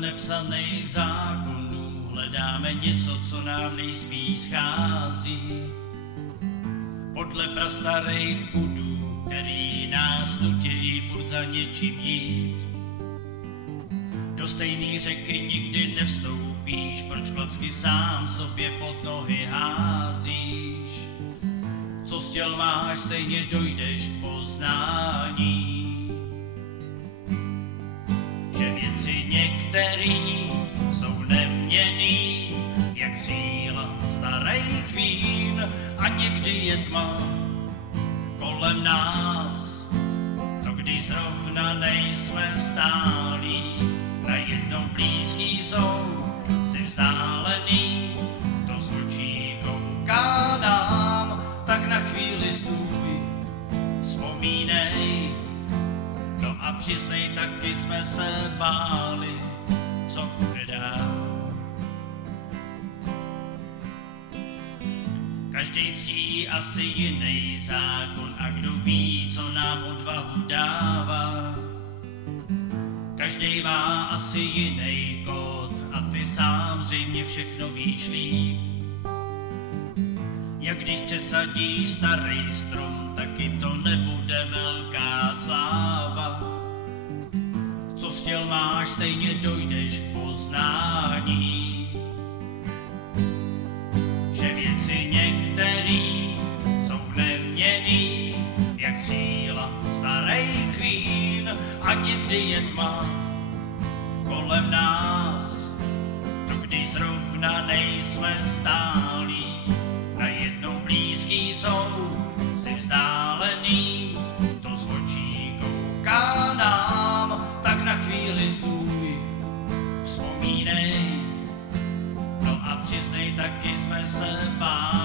nepsaných zákonů hledáme něco, co nám nejspíš schází. Podle prastarých pudů, který nás nutějí furt za něčím jít. Do stejný řeky nikdy nevstoupíš, proč klacky sám sobě pod nohy házíš. Co stěl máš, stejně dojdeš k poznání. Že věci některý jsou neměnný, jak síla starých vín, a někdy je tma kolem nás. To když zrovna nejsme stálí, najednou blízký jsou si vzdálený, to z očí kouká nám, tak na chvíli stůj, vzpomínej, no a přiznej, taky jsme se báli, co bude dál. Každý ctí asi jiný zákon a kdo ví, co nám odvahu dává. Každý má asi jiný kód a ty sám zřejmě všechno víš líp. Jak když přesadíš starý strom, taky to nebude velká sláva. Co chtěl máš, stejně dojdeš k poznání. Že věci některý jsou neměnný, jak síla starých vín, a někdy je tma kolem nás. To když zrovna nejsme stálí, najednou blízký jsou si vzdálený, to z očí kouká nám, tak na chvíli stůj, vzpomínej, no a přiznej, taky jsme se báli.